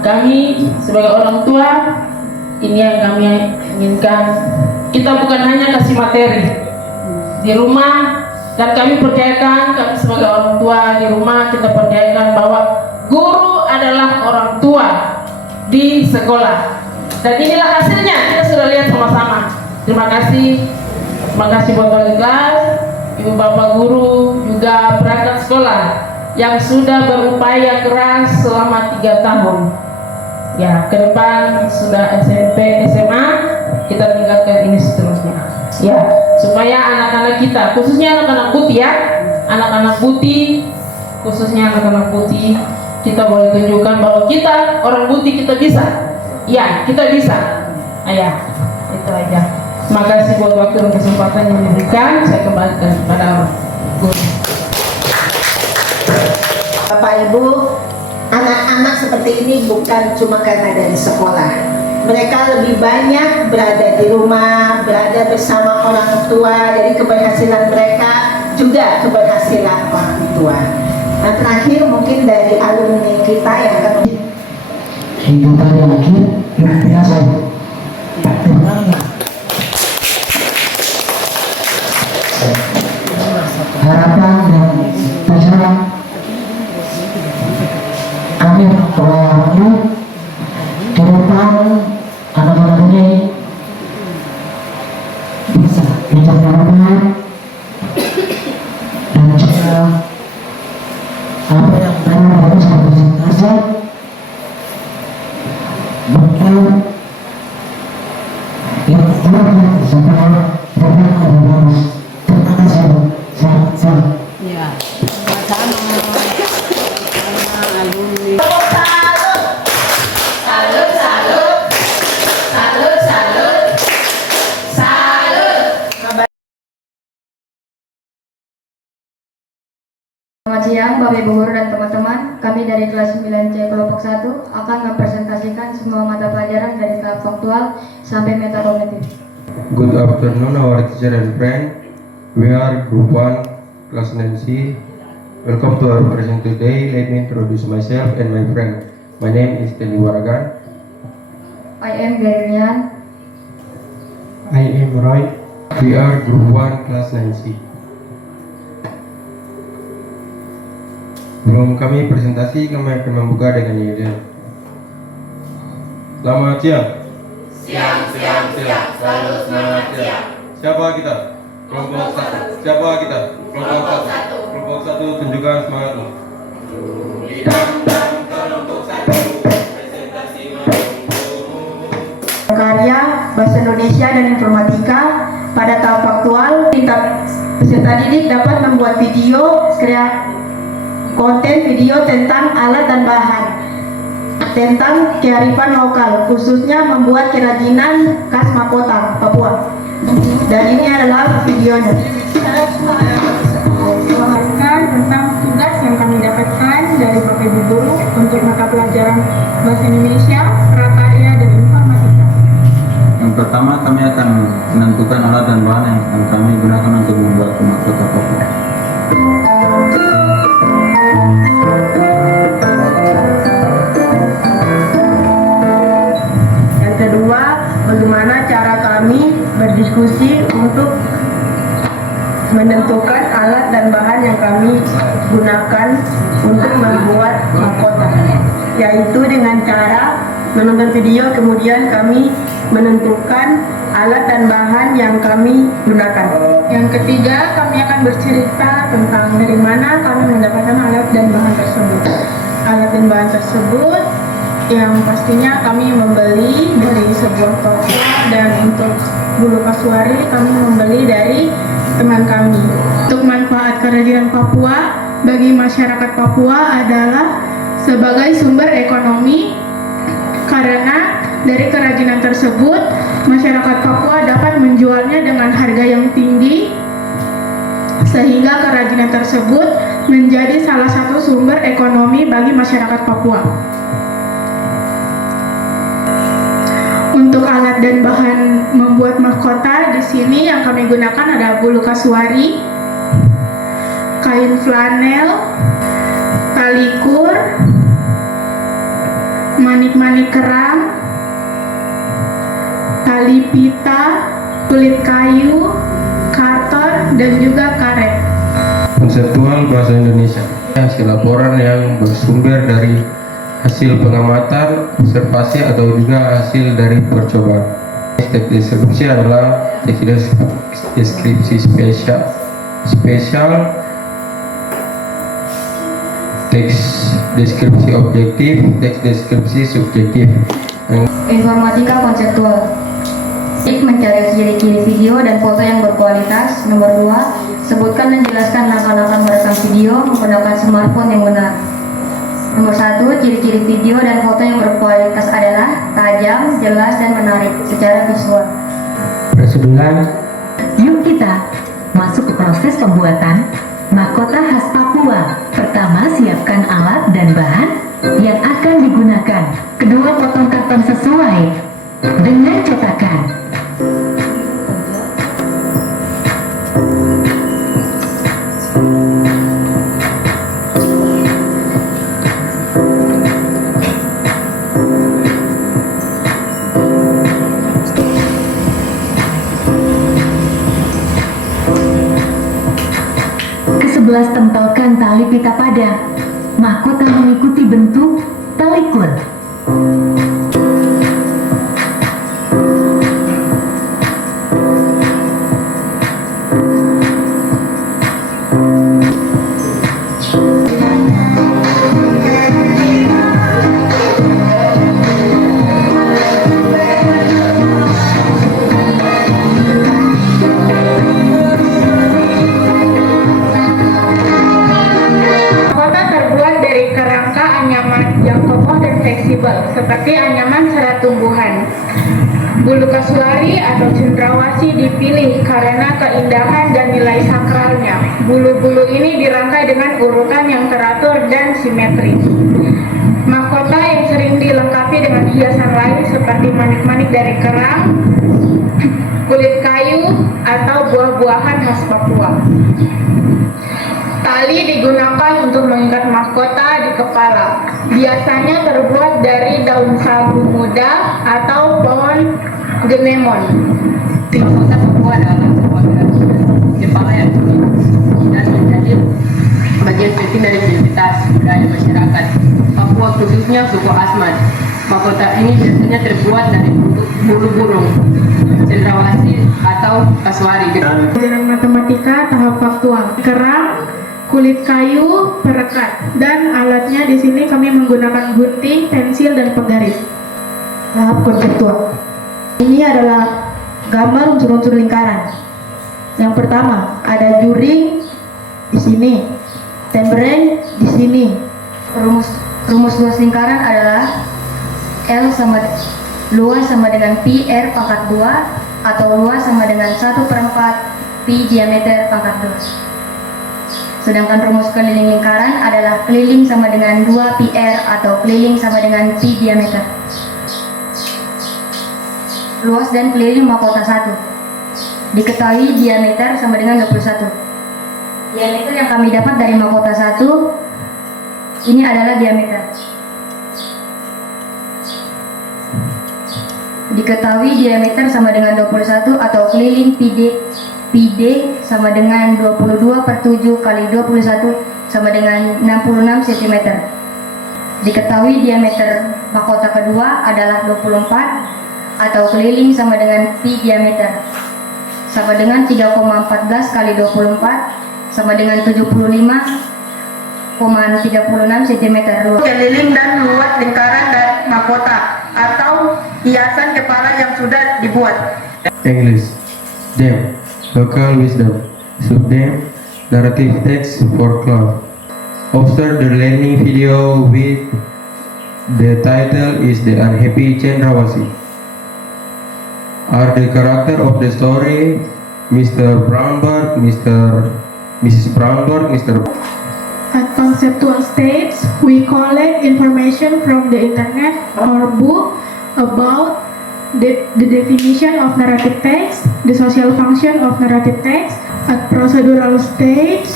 kami sebagai orang tua, ini yang kami inginkan. Kita bukan hanya kasih materi di rumah, dan kami percayakan, kami sebagai orang tua di rumah, kita percayakan bahwa guru adalah orang tua di sekolah. Dan inilah hasilnya, kita sudah lihat sama-sama. Terima kasih buat wali kelas, ibu bapak guru, juga perangkat sekolah yang sudah berupaya keras selama 3 tahun. Ya, ke depan sudah SMP, SMA, kita tingkatkan ini seterusnya. Ya, supaya anak-anak kita, khususnya anak-anak Buti ya, anak-anak Buti, khususnya anak-anak Buti, kita boleh tunjukkan bahwa kita orang Buti, kita bisa. Ya, kita bisa. Ya, itu aja. Terima kasih buat waktu dan kesempatan yang diberikan. Saya kembalikan kepada guru. Bapak Ibu, anak-anak seperti ini bukan cuma karena dari sekolah. Mereka lebih banyak berada di rumah, berada bersama orang tua. Jadi keberhasilan mereka juga keberhasilan orang tua. Nah, terakhir mungkin dari alumni kita yang akan hingga pada akhir biasa harapan dan pasaran kami berharap ke depan anak-anak ini bisa kebersamaan dan juga apa yang baru harus presentasi mungkin yang kurang setelah program harus. Terima kasih. Selamat siang. Ya, sama-sama. Alumni. Selamat siang Bapak Ibu Guru dan teman-teman. Kami dari kelas 9C kelompok 1 akan mempresentasikan semua mata pelajaran dari tahap faktual sampai metakognitif. Good afternoon, our teacher and friend. We are Group 1, Class 9C. Welcome to our present today. Let me introduce myself and my friend. My name is Teni Waragan. I am Gerilian. I am Roy. We are Group 1, Class 9C. Sebelum kami presentasi, kami akan membuka dengan ide. Selamat siang. Siang. Selalu selamat siang. Siapa kita? Kelompok 1. Siapa kita? Kelompok 1. Kelompok 1, tunjukkan semangatmu. Karya Bahasa Indonesia dan Informatika pada tahap faktual, peserta didik dapat membuat video konten video tentang alat dan bahan tentang kearifan lokal, khususnya membuat kerajinan khas mahkota Papua. Dan ini adalah videonya. Tentang tugas yang kami dapatkan dari Bapak Ibu Guru untuk mata pelajaran Bahasa Indonesia, Prakarya, dan Informatika. Yang pertama, kami akan menentukan alat dan bahan yang akan kami gunakan untuk membuat mahkota Papua. Yang kedua, bagaimana cara kami berdiskusi untuk menentukan alat dan bahan yang kami gunakan untuk membuat mahkota, yaitu dengan cara menonton video, kemudian kami menentukan alat dan bahan yang kami gunakan. Yang ketiga, kami akan bercerita tentang dari mana kami mendapatkan alat dan bahan tersebut. Alat dan bahan tersebut yang pastinya kami membeli dari sebuah toko, dan untuk bulu kasuari kami membeli dari teman kami. Untuk manfaat kerajinan Papua bagi masyarakat Papua adalah sebagai sumber ekonomi, karena dari kerajinan tersebut masyarakat Papua dapat menjualnya dengan harga yang tinggi, sehingga kerajinan tersebut menjadi salah satu sumber ekonomi bagi masyarakat Papua. Untuk alat dan bahan membuat mahkota, di sini yang kami gunakan ada bulu kasuari, kain flanel, tali kur, manik-manik kerang, tali pita, kulit kayu, karton, dan juga karet. Konseptual Bahasa Indonesia, hasil laporan yang bersumber dari hasil pengamatan, observasi, atau juga hasil dari percobaan. Teks deskripsi adalah teks deskripsi spesial, teks deskripsi objektif, teks deskripsi subjektif. Informatika konseptual. Mencari ciri-ciri video dan foto yang berkualitas. Nomor 2, sebutkan dan jelaskan langkah-langkah merekam video menggunakan smartphone yang benar. Nomor 1, ciri-ciri video dan foto yang berkualitas adalah tajam, jelas, dan menarik secara visual. Prosedural. Yuk kita masuk ke proses pembuatan mahkota khas Papua. Pertama, siapkan alat dan bahan yang akan digunakan. Kedua, potong karton sesuai dengan cetakan. Ke-11, tempelkan tali pita pada mahkota mengikuti bentuk tali kur. Bulu kasuari atau cendrawasih dipilih karena keindahan dan nilai sakralnya. Bulu-bulu ini dirangkai dengan urutan yang teratur dan simetris. Mahkota yang sering dilengkapi dengan hiasan lain seperti manik-manik dari kerang, kulit kayu, atau buah-buahan khas Papua. Tali digunakan untuk mengikat mahkota di kepala. Biasanya terbuat dari daun sagu muda atau pohon genemon. Mahkota Papua adalah sebuah kepala yang unik dan menjadi bagian penting dari identitas budaya masyarakat Papua, khususnya suku Asmat. Mahkota ini biasanya terbuat dari bulu burung, cendrawasih atau kasuari. Pelajaran matematika tahap faktual, kerang, kulit kayu, perekat, dan alatnya di sini kami menggunakan gunting, pensil, dan penggaris. Tahap konseptual. Ini adalah gambar unsur-unsur lingkaran. Yang pertama ada juring di sini, tembreng di sini. Rumus luas lingkaran adalah L sama luas sama dengan pi R pangkat 2 atau luas sama dengan 1/4 pi diameter pangkat 2. Sedangkan rumus keliling lingkaran adalah keliling sama dengan 2 pi R atau keliling sama dengan pi diameter. Luas dan keliling mahkota 1. Diketahui diameter sama dengan 21. Diameter yang kami dapat dari mahkota 1 ini adalah diameter. Diketahui diameter sama dengan 21 atau keliling PD sama dengan 22/7 kali 21 sama dengan 66 cm. Diketahui diameter mahkota kedua adalah 24 atau keliling sama dengan pi diameter sama dengan 3,14 kali 24 sama dengan 75,36 cm. Keliling dan luas lingkaran dan mahkota atau hiasan kepala yang sudah dibuat. English. Them. Local wisdom. Subname. Narrative text for club. Observe the learning video with the title is The Unhappy Cendrawasih. Are the character of the story Mr. Brownberg, Mrs. Brownberg, Mr. At conceptual stage, we collect information from the internet or book about the definition of narrative text, the social function of narrative text. At procedural stage,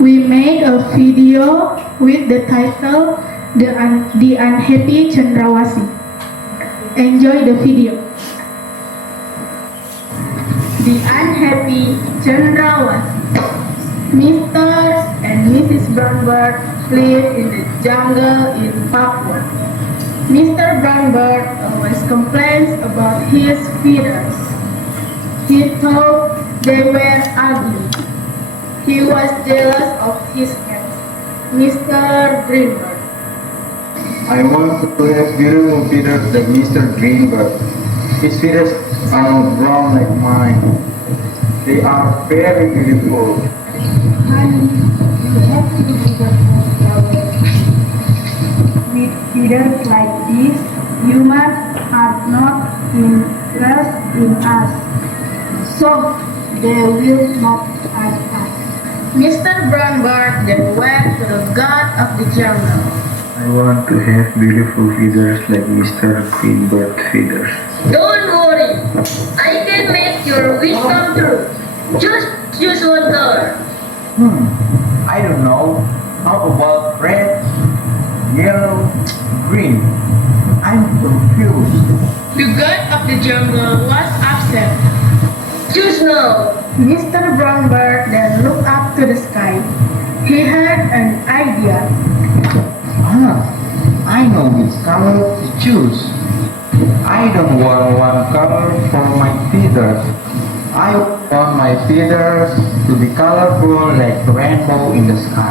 we made a video with the title The Unhappy Cendrawasih. Enjoy the video. The Unhappy Cendrawasih. Mr. and Mrs. Brownberg live in the jungle in Papua. Mr. Brownberg always complains about his feathers. He thought they were ugly. He was jealous of his cat, Mr. Greenberg. I want to have beautiful feathers like Mr. Greenberg. His feathers are not brown like mine. They are very beautiful. Honey, you have to be bigger. With feathers like this, humans are not interested in us, so they will not ask us. Mr. Brownberg then went to the god of the jungle. I want to have beautiful feathers like Mr. Greenberg feathers. Don't worry, I can make your wish come true. Just choose one color. I don't know. How about red, yellow, green? I'm confused. The god of the jungle was upset. Choose now. Mr. Brownberg then looked up to the sky. He had an idea. I know which color to choose. I don't want one color for my feathers. I want my feathers to be colorful like the rainbow in the sky.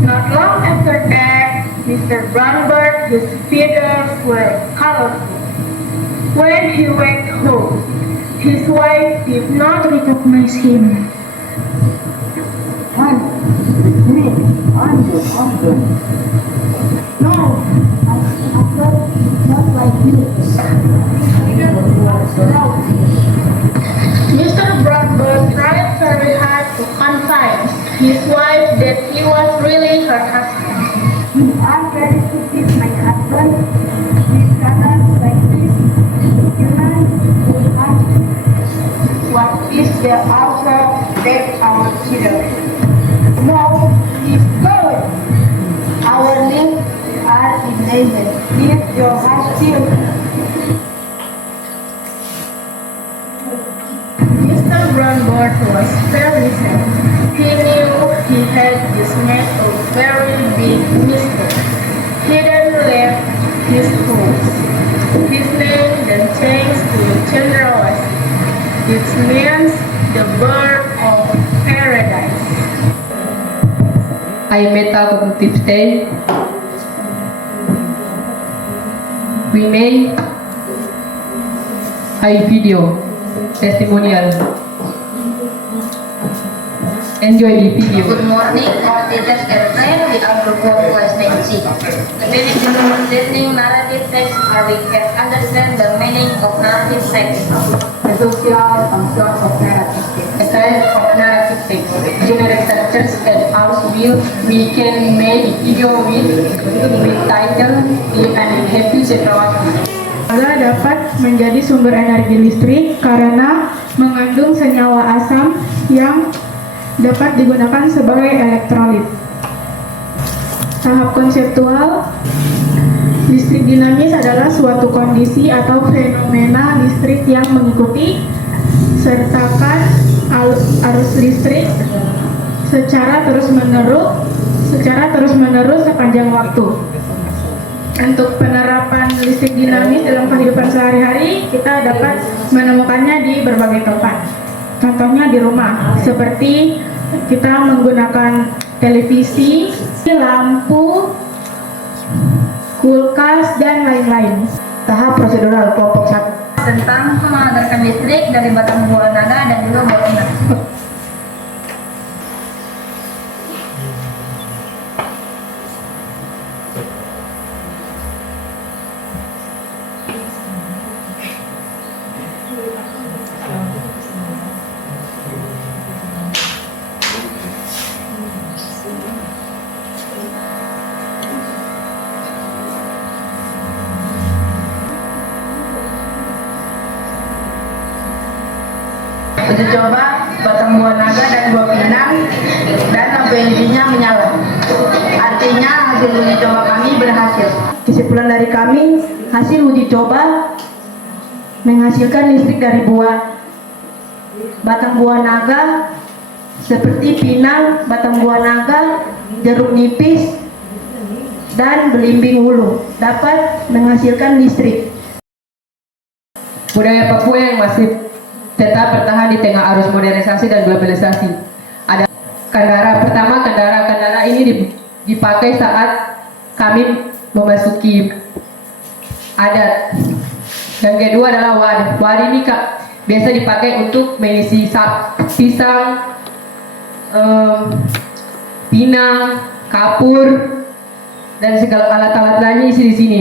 Not long after that, Mr. Brownberg, his feathers were colorful. When he went home, his wife did not recognize him. Honey, it's me. I'm your husband. No, I thought not like you. to confide his wife that he was really her husband. I'm ready to give my husband these colors like this. Human will ask, what is the answer that our children? No, it's good. Our lives are in danger. Leave your heart still. Mr. Brownbird was very sad. He knew he had just made a very big mistake. He then left his house. His name then changed to Chandrawasi. It means the bird of paradise. I metacognitive state. We made a video testimonial. Enjoy the video. Good morning, all teachers and friends. We are group 4 class 9C. Today we will be presenting narrative text where we can understand the meaning of narrative text. The social function of narrative text. The type of narrative text. General structures and house view. We can make video with title and happy Chandrawasi. Naga dapat menjadi sumber energi listrik karena mengandung senyawa asam yang dapat digunakan sebagai elektrolit. Tahap konseptual, listrik dinamis adalah suatu kondisi atau fenomena listrik yang mengikuti sertakan arus listrik secara terus-menerus sepanjang waktu. Untuk penerapan listrik dinamis dalam kehidupan sehari-hari, kita dapat menemukannya di berbagai tempat. Contohnya di rumah, seperti kita menggunakan televisi, lampu, kulkas, dan lain-lain. Tahap prosedural kelompok 1 tentang mengadarkan listrik dari batang buah naga dan juga buah pinang. Uji coba batang buah naga dan buah pinang dan lampu LED-nya menyala. Artinya hasil uji coba kami berhasil. Kesimpulan dari kami, hasil uji coba menghasilkan listrik dari batang buah naga seperti pinang, batang buah naga, jeruk nipis, dan belimbing hulu dapat menghasilkan listrik. Budaya Papua yang masih tetap bertahan di tengah arus modernisasi dan globalisasi. Ada kendara ini dipakai saat kami memasuki adat. Yang kedua adalah wadah. Wadah ini biasa dipakai untuk mengisi pisang, pinang, kapur, dan segala alat-alat lainnya isi di sini.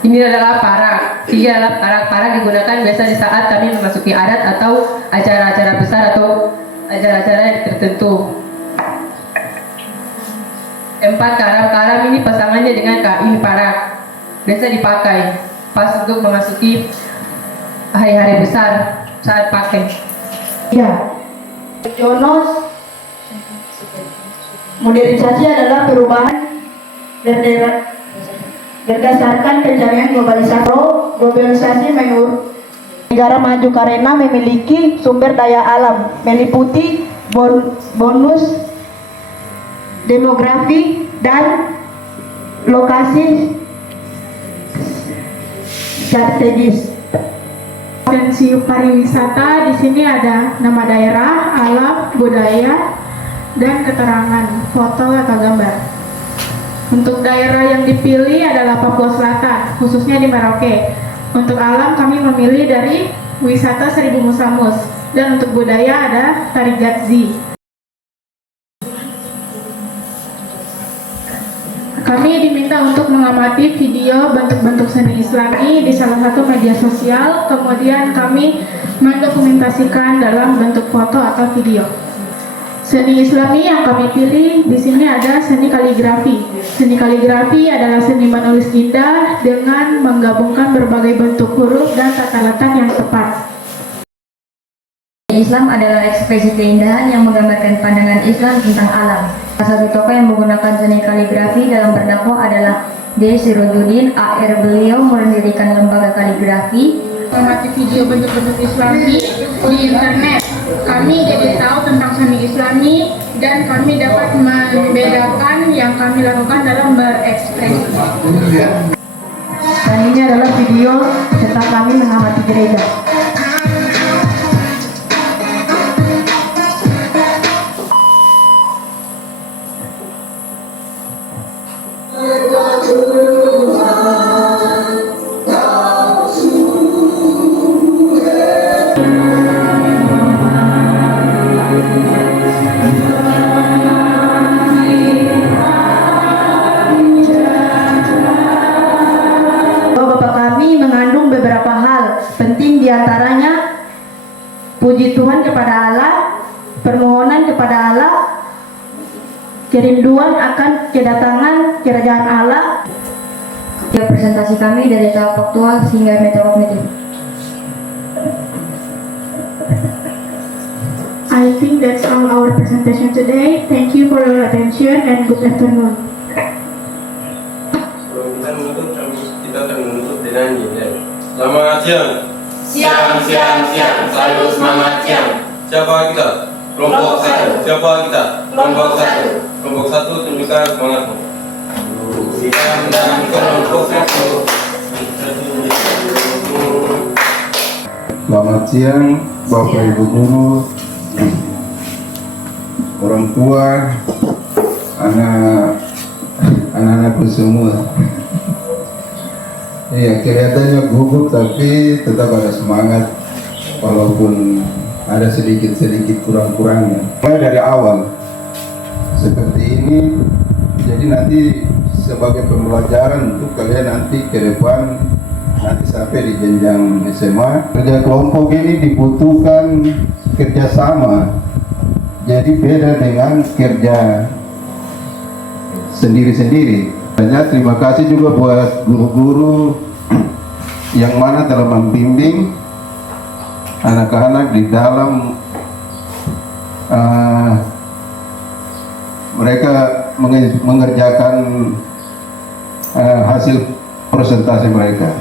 Ini adalah parak. Adalah parak digunakan biasa di saat kami memasuki adat atau acara-acara besar atau acara-acara tertentu. 4 karam ini pasangannya dengan ini parak. Biasa dipakai pas untuk memasuki hari-hari besar saat pakai. Ya, Jonos, modernisasi adalah perubahan berdasarkan pencarian globalisasi menurut negara maju karena memiliki sumber daya alam meliputi bonus demografi dan lokasi strategis. Potensi pariwisata di sini ada nama daerah, alam, budaya, dan keterangan foto atau gambar. Untuk daerah yang dipilih adalah Papua Selatan, khususnya di Merauke. Untuk alam kami memilih dari wisata Seribu Musamus, dan untuk budaya ada Tari Gatzi. Kami diminta untuk mengamati video bentuk-bentuk seni Islami di salah satu media sosial, kemudian kami mendokumentasikan dalam bentuk foto atau video. Seni Islami yang kami pilih di sini ada seni kaligrafi. Seni kaligrafi adalah seni menulis indah dengan menggabungkan berbagai bentuk huruf dan tata letak yang tepat. Islam adalah ekspresi keindahan yang menggambarkan pandangan Islam tentang alam. Salah satu tokoh yang menggunakan seni kaligrafi dalam berdakwah adalah D. Sirojudin A.R. Beliau mendirikan lembaga kaligrafi. Mengamati video bentuk-bentuk Islami di internet, kami jadi tahu tentang seni Islami dan kami dapat membedakan yang kami lakukan dalam berekspresi. Dan ini adalah video tentang kami mengamati gereja. Diantaranya puji Tuhan kepada Allah, permohonan kepada Allah, kerinduan akan kedatangan kerajaan Allah. Presentasi kami dari tahap faktual hingga metodologi. I think that's all our presentation today. Thank you for your attention and good afternoon. Kita akan menutup dengan nyanyi. Selamat siang. Siang, siang, siang, selalu semangat siang. Siapa kita? Kelompok satu. Siapa kita? Kelompok satu. Kelompok satu, tunjukkan semangatmu. Siang dan kelompok satu. Selamat siang, Bapak Ibu Guru, orang tua, anak-anakku semua. Iya, kelihatannya gugup tapi tetap ada semangat walaupun ada sedikit-sedikit kurang-kurangnya. Mulai dari awal seperti ini, jadi nanti sebagai pembelajaran untuk kalian nanti ke depan, nanti sampai di jenjang SMA. Kerja kelompok ini dibutuhkan kerjasama, jadi beda dengan kerja sendiri-sendiri. Terima kasih juga buat guru-guru yang mana telah membimbing anak-anak di dalam mereka mengerjakan hasil presentasi mereka.